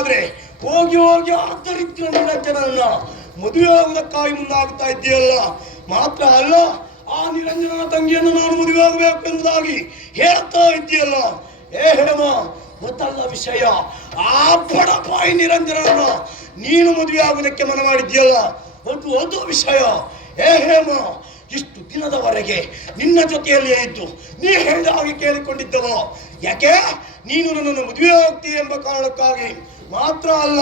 ಅಂತಾದ್ರೆ ಹೋಗಿ ಹೋಗಿ ಆತರಿತ್ರ ಜನರನ್ನ ಮದುವೆ ಆಗುವುದಕ್ಕಾಗಿ ಮುಂದಾಗ್ತಾ ಇದ್ದೀಯಲ್ಲ. ಮಾತ್ರ ಅಲ್ಲ, ಆ ನಿರಂಜನ ತಂಗಿಯನ್ನು ನಾನು ಮದುವೆ ಆಗಬೇಕು ಎಂಬುದಾಗಿ ಹೇಳ್ತಾ ಇದ್ದೀಯಲ್ಲ. ಏ ಹೇಮ ಗೊತ್ತಲ್ಲ ವಿಷಯ. ಆ ಬಡಪಾಯಿ ನಿರಂಜನನ್ನ ನೀನು ಮದುವೆ ಆಗುವುದಕ್ಕೆ ಮನ ಮಾಡಿದ್ಯಲ್ಲ ಅದು ಅದು ವಿಷಯ. ಏ ಹೇಮ ಇಷ್ಟು ದಿನದವರೆಗೆ ನಿನ್ನ ಜೊತೆಯಲ್ಲಿಯೇ ಇದ್ದು ನೀ ಹೇಳಿದ ಹಾಗೆ ಕೇಳಿಕೊಂಡಿದ್ದವ. ಯಾಕೆ? ನೀನು ನನ್ನನ್ನು ಮದುವೆ ಆಗ್ತೀಯ ಎಂಬ ಕಾರಣಕ್ಕಾಗಿ ಮಾತ್ರ ಅಲ್ಲ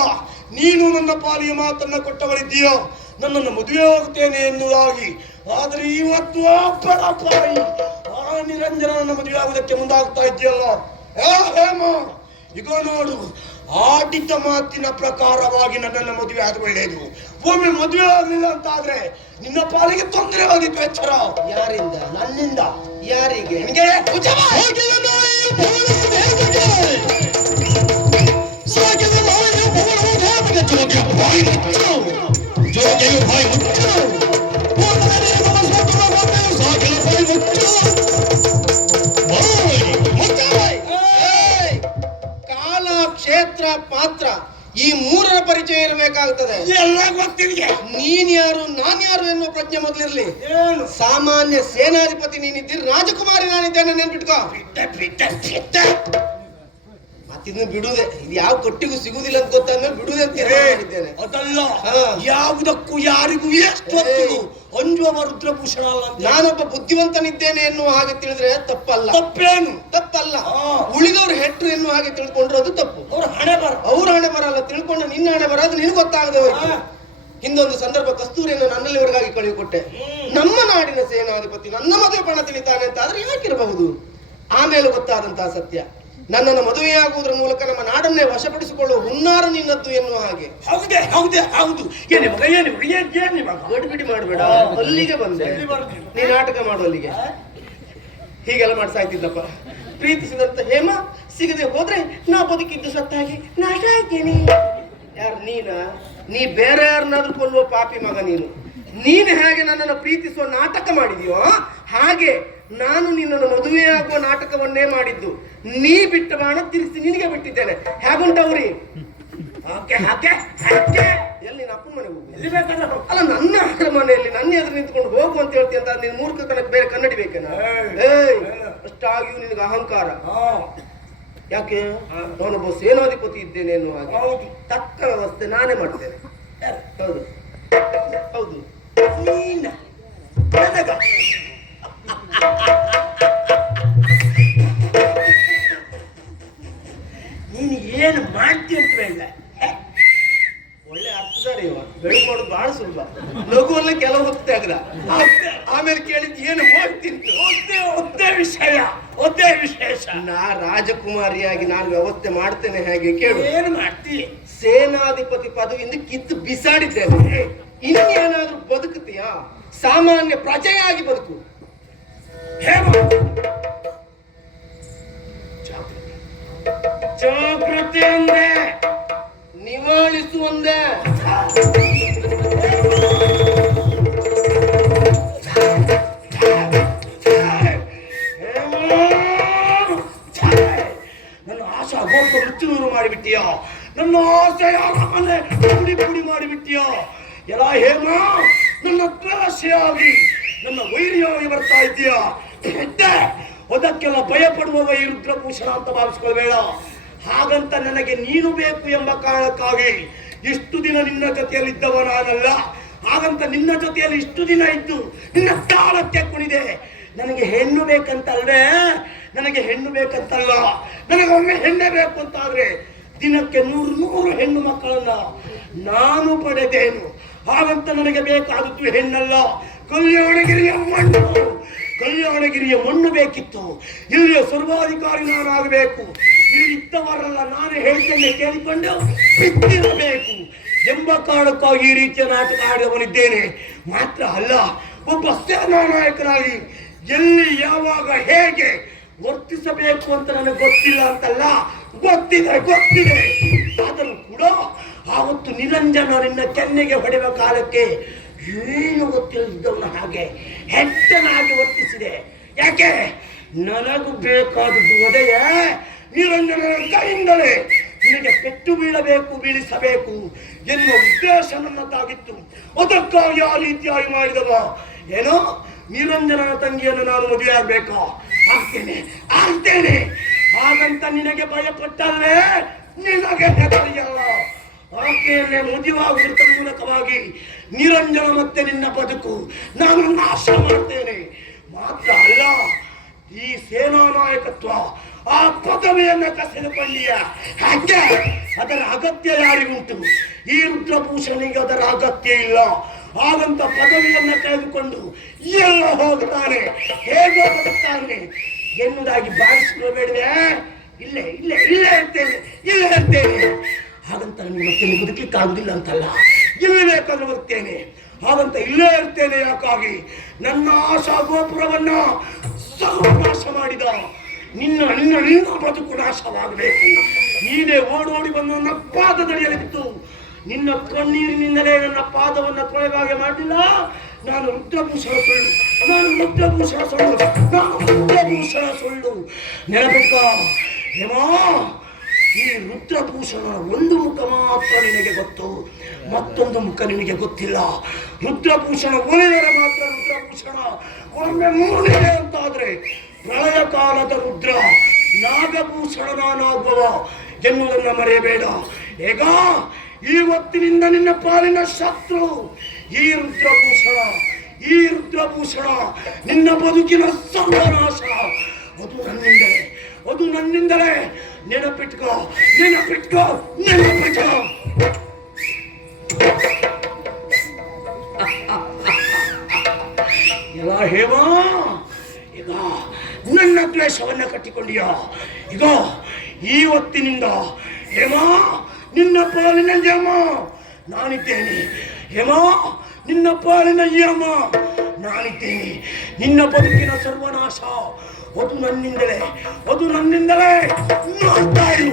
ನೀನು ನನ್ನ ಪಾಲಿಗೆ ಮಾತನ್ನ ಕೊಟ್ಟವಳಿದ್ದೀಯೋ? ನನ್ನನ್ನು ಮದುವೆ ಹೋಗ್ತೇನೆ ಎನ್ನುವುದಾಗಿ. ಆದರೆ ಇವತ್ತು ಆ ನಿರಂಜನ ನನ್ನ ಮದುವೆ ಆಗುವುದಕ್ಕೆ ಮುಂದಾಗ್ತಾ ಇದೆಯಲ್ಲ? ಹೇಮ ಈಗ ನೋಡು ಆಡಿತ ಮಾತಿನ ಪ್ರಕಾರವಾಗಿ ನನ್ನನ್ನು ಮದುವೆ ಆದ ಒಳ್ಳೆಯದು. ಒಮ್ಮೆ ಮದುವೆ ಆಗಲಿಲ್ಲ ಅಂತ ಆದ್ರೆ ನಿನ್ನ ಪಾಲಿಗೆ ತೊಂದರೆ ಆಗಿತ್ತು ಎಚ್ಚರ? ಯಾರಿಂದ? ನನ್ನಿಂದ? ಯಾರಿಗೆ? ನಿನಗೆ? ಕ್ಷೇತ್ರ ಪಾತ್ರ ಈ ಮೂರರ ಪರಿಚಯ ಇರಬೇಕಾಗುತ್ತದೆ. ಎಲ್ಲ ಗೊತ್ತಿದೆ ನೀನ್ ಯಾರು ನಾನ್ ಯಾರು ಎನ್ನುವ ಪ್ರಜ್ಞೆ ಮೊದಲಿರ್ಲಿ. ಏನು? ಸಾಮಾನ್ಯ ಸೇನಾಧಿಪತಿ ನೀನಿದ್ದೀರಿ ರಾಜಕುಮಾರಿ ನಾನಿದ್ದೇನೆ ನೆನ್ಪಿಟ್ಕೋ. ಬಿಟ್ಟ ಬಿಡುದೆ ಇದು ಯಾವ ಕೊಟ್ಟಿಗೂ ಸಿಗುದಿಲ್ಲ ಅಂತ ಗೊತ್ತಾದ್ಮೇಲೆ ಬಿಡುದೆ ಅಂತ ಹೇಳಿದ್ದೇನೆ ಅದಲ್ಲ. ಯಾವುದಕ್ಕೂ ಯಾರಿಗೂ ಎಷ್ಟು ಅಂಜುವ ರುದ್ರಭೂಷಣ ಅಲ್ಲ. ನಾನೊಬ್ಬ ಬುದ್ಧಿವಂತನಿದ್ದೇನೆ ಎನ್ನುವ ಹಾಗೆ ತಿಳಿದ್ರೆ ತಪ್ಪಲ್ಲ. ತಪ್ಪೇನು? ತಪ್ಪಲ್ಲ. ಉಳಿದವರು ಹೆಟ್ರು ಎನ್ನುವ ಹಾಗೆ ತಿಳ್ಕೊಂಡ್ರೆ ಅದು ತಪ್ಪು. ಅವ್ರ ಹಣೆ ಬರ. ಅವ್ರ ಹಣೆ ಬರಲ್ಲ ತಿಳ್ಕೊಂಡು ನಿನ್ನ ಹಣೆ ಬರ ಅದು ನಿನಗೆ ಗೊತ್ತಾಗದೆ ಹಿಂದೊಂದು ಸಂದರ್ಭ ಕಸ್ತೂರಿಯನ್ನು ನನ್ನಲ್ಲಿವರೆಗಾಗಿ ಕಳುಹಿಕೊಟ್ಟೆ ಕೊಟ್ಟೆ. ನಮ್ಮ ನಾಡಿನ ಸೇನಾಧಿಪತಿ ನನ್ನ ಮದುವೆ ಪಣ ತಿಳಿತಾನೆ ಅಂತ ಆದ್ರೆ ಯಾಕಿರಬಹುದು? ಆಮೇಲೆ ಗೊತ್ತಾದಂತಹ ಸತ್ಯ. ನನ್ನನ್ನು ಮದುವೆಯಾಗುವುದರ ಮೂಲಕ ನಮ್ಮ ನಾಡನ್ನೇ ವಶಪಡಿಸಿಕೊಳ್ಳುವ ಹುನ್ನಾರ ನಿನ್ನದ್ದು ಎನ್ನುವ ಹಾಗೆ. ಹೌದೇ ಹೌದೇ ಹೌದು. ಏ ಮಗ ಏನು ಗಡಿಬಿಡಿ ಮಾಡಬೇಡ. ಅಲ್ಲಿಗೆ ಬಂದೆ? ನೀ ನಾಟಕ ಮಾಡು ಅಲ್ಲಿಗೆ. ಹೀಗೆಲ್ಲ ಮಾಡ್ಸಾಯ್ತಿದ್ದಪ್ಪ ಪ್ರೀತಿಸಿದಂತ ಹೇಮ ಸಿಗದೆ ಹೋದ್ರೆ ನಾ ಬದುಕಿದ್ದು ಸತ್ತಾಗಿ ನಾಶ ಆಯ್ತೇನೆ. ಯಾರು ನೀನ? ನೀ ಬೇರೆ ಯಾರನ್ನಾದ್ರೂ ಕೊಲ್ಲುವ ಪಾಪಿ ಮಗ ನೀನು. ನೀನು ಹೇಗೆ ನನ್ನನ್ನು ಪ್ರೀತಿಸುವ ನಾಟಕ ಮಾಡಿದೀಯೋ ಹಾಗೆ ನಾನು ನಿನ್ನನ್ನು ಮದುವೆಯಾಗುವ ನಾಟಕವನ್ನೇ ಮಾಡಿದ್ದು. ನೀ ಬಿಟ್ಟ ಬಾಣ ತಿರುಗಿಸಿ ನಿನಗೆ ಬಿಟ್ಟಿದ್ದೇನೆ. ಹೇಗುಂಟವ್ರಿ ಹಾಗೆ ಹಾಗೆ ಹಾಗೆ. ಎಲ್ಲಿ ನಿನ್ನ ಅಪ್ಪ ಮನೆಗೆ ಹೋಗು? ಎಲ್ಲಿ ಬೇಕಾದ್ರೆ. ಅಲ್ಲ ನನ್ನ ಆಹಾರ ಮನೆಯಲ್ಲಿ ನನ್ನ ಎದುರು ನಿಂತ್ಕೊಂಡು ಹೋಗು ಅಂತ ಹೇಳ್ತೀನಿ ಅಂತ ನೀನು ಮೂರ್ಖ ಕನಕ್ಕೆ ಬೇರೆ ಕನ್ನಡಿ ಬೇಕೇನ? ಏಯ್. ಅಷ್ಟಾಗಿಯೂ ನಿನಗೆ ಅಹಂಕಾರ. ಯಾಕೆ? ನಾನೊಬ್ಬ ಸೇನಾಧಿಪತಿ ಇದ್ದೇನೆ ಎನ್ನುವ ಹಾಗೆ. ಹೌದು. ತಕ್ಕ ವ್ಯವಸ್ಥೆ ನಾನೇ ಮಾಡ್ತೇನೆ. ಹೌದು. ಹೌದು. ನೀನ ಏನು ಮಾಡ್ತೀಯ ಅಂತ ಬೇಡ ಒಳ್ಳೆ ಅರ್ಥಧಾರಿ ಇವ. ಬೆಳಕು ಮಾಡೋದು ಬಹಳ ಸುಲಭ. ನಗುವಲ್ಲ ಕೆಲವು ಹೊತ್ತೆ ಆಗದ. ಆಮೇಲೆ ಕೇಳಿದ್ ಏನು ಹೋಗ್ತೀನಿ ಒದ್ದೇ ಒದ್ದೇ ವಿಷಯ. ಒದ್ದೇ ವಿಶೇಷ. ನಾ ರಾಜಕುಮಾರಿಯಾಗಿ ನಾನು ವ್ಯವಸ್ಥೆ ಮಾಡ್ತೇನೆ ಹೇಗೆ ಕೇಳು. ಏನು ಮಾಡ್ತೀನಿ ಸೇನಾಧಿಪತಿ ಪದವಿಯಿಂದ ಕಿತ್ತು ಬಿಸಾಡಿದ್ದೇನೆ. ಇನ್ನೇನಾದ್ರೂ ಬದುಕುತ್ತೀಯಾ? ಸಾಮಾನ್ಯ ಪ್ರಜೆಯಾಗಿ ಬದುಕು. ಹೇಮ ಜಾಗೃತಿ ಅಂದೆ. ನಿವಾಳಿಸುವಂದೆ ನನ್ನ ಆಸೆ ಅಗೋಪ ಮೃತ್ಯುನೂರು ಮಾಡಿಬಿಟ್ಟಿಯ? ನನ್ನ ಆಸೆಯ ಮನೆ ಪುಡಿ ಪುಡಿ ಮಾಡಿಬಿಟ್ಟಿಯ? ಎಲ್ಲ ಹೇಮ ನನ್ನ ದ್ರಾಸೆಯಾಗಿ ನನ್ನ ವೈರಿಯಾಗಿ ಬರ್ತಾ ಇದೆಯಾ ಅದಕ್ಕೆಲ್ಲ ಭಯಪಡುವವ ಈ ರುದ್ರಭೂಷಣ ಅಂತ ಭಾವಿಸ್ಕೊಳ್ಬೇಡ. ಹಾಗಂತ ನನಗೆ ನೀನು ಬೇಕು ಎಂಬ ಕಾರಣಕ್ಕಾಗಿ ಇಷ್ಟು ದಿನ ನಿನ್ನ ಜೊತೆಯಲ್ಲಿದ್ದವ ನಾನಲ್ಲ. ಹಾಗಂತ ನಿನ್ನ ಜೊತೆಯಲ್ಲಿ ಇಷ್ಟು ದಿನ ಇದ್ದು ನಿನ್ನ ತಾಳಕ್ಕೆ ಕುಣಿದೆ. ನನಗೆ ಹೆಣ್ಣು ಬೇಕಂತಲ್ವೇ ನನಗೆ ಹೆಣ್ಣು ಬೇಕಂತಲ್ಲ. ನನಗೆ ಒಮ್ಮೆ ಹೆಣ್ಣೆ ಬೇಕು ಅಂತಾದ್ರೆ ದಿನಕ್ಕೆ ನೂರು ನೂರು ಹೆಣ್ಣು ಮಕ್ಕಳನ್ನ ನಾನು ಪಡೆದೇನು. ಹಾಗಂತ ನನಗೆ ಬೇಕಾದದ್ದು ಹೆಣ್ಣಲ್ಲ. ಕಲ್ಯಾಣಗಿರಿಯ ಮಣ್ಣು ಕಲ್ಯಾಣಗಿರಿಯ ಮಣ್ಣು ಬೇಕಿತ್ತು. ಇಲ್ಲಿಯ ಸರ್ವಾಧಿಕಾರಿ ನಾನಾಗಬೇಕು ಇಲ್ಲಿ ಇದ್ದವರೆಲ್ಲ, ನಾನು ಹೇಳ್ತೇನೆ, ಕೇಳಿಕೊಂಡು ಬಿತ್ತಿರಬೇಕು ಎಂಬ ಕಾರಣಕ್ಕಾಗಿ ಈ ರೀತಿಯ ನಾಟಕ ಆಡಿದವನಿದ್ದೇನೆ. ಮಾತ್ರ ಅಲ್ಲ, ಒಬ್ಬ ಸೇನಾ ನಾಯಕನಾಗಿ ಎಲ್ಲಿ, ಯಾವಾಗ, ಹೇಗೆ ವರ್ತಿಸಬೇಕು ಅಂತ ನನಗೆ ಗೊತ್ತಿಲ್ಲ ಅಂತಲ್ಲ, ಗೊತ್ತಿದೆ ಗೊತ್ತಿದೆ. ಆದರೂ ಕೂಡ ಆವತ್ತು ನಿರಂಜನ ನಿನ್ನ ಕೆನ್ನೆಗೆ ಹೊಡೆಯುವ ಕಾಲಕ್ಕೆ ಏನು ಗೊತ್ತಿಲ್ಲದವನ ಹಾಗೆ ಹೆಟ್ಟನಾಗಿ ವರ್ತಿಸಿದೆ. ಯಾಕೆ? ನನಗೂ ಬೇಕಾದದ್ದು ಒದೆಯೇ ನಿರಂಜನ ಕೈಯಿಂದಲೇ ನಿನಗೆ ಪೆಟ್ಟು ಬೀಳಬೇಕು, ಬೀಳಿಸಬೇಕು ಎನ್ನುವ ಉದ್ದೇಶ ನನ್ನದಾಗಿತ್ತು ಅದಕ್ಕಾಗಿ ಆ ರೀತಿಯಾಗಿ ಮಾಡಿದವ. ಏನೋ ನಿರಂಜನ ತಂಗಿಯನ್ನು ನಾನು ಮದುವೆ ಆಗ್ಬೇಕಾ? ಆಗ್ತೇನೆ ಆಗ್ತೇನೆ. ಹಾಗಂತ ನಿನಗೆ ಭಯಪಟ್ಟಲ್ಲೇ? ನಿನಗೆ ಹೆದರಿಯಲ್ಲ. ಆಕೆಯನ್ನೇ ಮುದಿವಾಗುವುದರ ಮೂಲಕವಾಗಿ ನಿರಂಜನ ಮತ್ತೆ ನಿನ್ನ ಬದುಕು. ನಾನು ನಾಶ ಮಾಡ್ತೇನೆ. ಮಾತ್ರ ಅಲ್ಲ, ಈ ಸೇನಾ ನಾಯಕತ್ವ ಆ ಪದವಿಯನ್ನ ಕಸಿದುಕೊಂಡಿಯ ಹಾಗೆ ಅದರ ಅಗತ್ಯ ಯಾರಿಗುಂಟು? ಈ ರುದ್ರಭೂಷಣಿಗೆ ಅದರ ಅಗತ್ಯ ಇಲ್ಲ. ಹಾಗಂತ ಪದವಿಯನ್ನ ಕಳೆದುಕೊಂಡು ಎಲ್ಲ ಹೋಗ್ತಾನೆ. ಹೇಗೋ ಬರುತ್ತಾನೆ ಎನ್ನುವುದಾಗಿ ಭಾವಿಸಿಕೊಳ್ಳಬೇಡಿದೆ. ಇಲ್ಲೇ ಇಲ್ಲೇ ಇಲ್ಲೇ ಇರ್ತೇನೆ ಇಲ್ಲೇ ಇರ್ತೇನೆ ಹಾಗಂತ ನನಗೆ ಬದುಕಲಿಕ್ಕೆ ಆಗುದಿಲ್ಲ ಅಂತಲ್ಲ. ಇಲ್ಲಿ ಬೇಕಾದ್ರೆ ಬರ್ತೇನೆ ಹಾಗಂತ ಇಲ್ಲೇ ಇರ್ತೇನೆ ಯಾಕಾಗಿ? ನನ್ನ ಆಶಾ ಗೋಪುರವನ್ನ ಸರ್ವನಾಶ ಮಾಡಿದ ನಿನ್ನ ನಿನ್ನ ನಿನ್ನ ಬದುಕು ನಾಶವಾಗಬೇಕು. ನೀನೇ ಓಡೋಡಿ ಬಂದು ನನ್ನ ಪಾದದಡಿಯಲ್ಲಿ ಬಿತ್ತು ನಿನ್ನ ಕಣ್ಣೀರಿನಿಂದಲೇ ನನ್ನ ಪಾದವನ್ನ ತೊಳೆಗಾಗೆ ಮಾಡಲಿಲ್ಲ ನಾನು ರುದ್ರಭೂಷಣ ಸುಳ್ಳು. ನಾನು ರುದ್ರಭೂಷಣ ಸುಳ್ಳು. ನಾನು ರುದ್ರಭೂಷಣ ಸುಳ್ಳು. ನೆನಪಿಟ್ಟ ಹೇಮಾ ಈ ರುದ್ರಭೂಷಣ ಒಂದು ಮುಖ ಮಾತ್ರ ನಿನಗೆ ಗೊತ್ತು. ಮತ್ತೊಂದು ಮುಖ ನಿನಗೆ ಗೊತ್ತಿಲ್ಲ. ರುದ್ರಭೂಷಣ ಒಲಿದರೆ ಮಾತ್ರ ರುದ್ರಭೂಷಣ. ಒಮ್ಮೆ ಮೂಡಿದೆ ಅಂತಾದ್ರೆ ಪ್ರಳಯ ಕಾಲದ ರುದ್ರ ನಾಗಭೂಷಣನಾಗುವ ಎನ್ನುವುದನ್ನು ಮರೆಯಬೇಡ. ಈಗ ಹೊತ್ತಿನಿಂದ ನಿನ್ನ ಪಾಲಿನ ಶತ್ರು, ಈ ರುದ್ರಭೂಷಣ ಈ ರುದ್ರಭೂಷಣ, ನಿನ್ನ ಬದುಕಿನ ಸರ್ವನಾಶ. ಅದು ನನ್ನಿಂದಲೇ. ಅದು ನನ್ನಿಂದಲೇ. ನೆನಪಿಟ್ಕೋ ನೆನಪಿಟ್ಕೋ ನೆನಪಿಟ್ಕೋ. ಎಲ್ಲ ಹೇಮಾ ಈಗ ನನ್ನ ದ್ವೇಷವನ್ನ ಕಟ್ಟಿಕೊಂಡಿಯ. ಈಗ ಈ ಹೊತ್ತಿನಿಂದ ಹೇಮಾ ನಿನ್ನ ಪಾಲಿನಲ್ಲಿ ಯಮ ನಾನಿದ್ದೇನೆ. ಹೇಮ ನಿನ್ನ ಪಾಲಿನಲ್ಲಿ ಯಮ ನಾನಿದ್ದೇನೆ. ನಿನ್ನ ಬದುಕಿನ ಸರ್ವನಾಶ. ಅದು ನನ್ನಿಂದಲೇ ಅದು ನನ್ನಿಂದಲೇ ಮಾತಾಡಿ.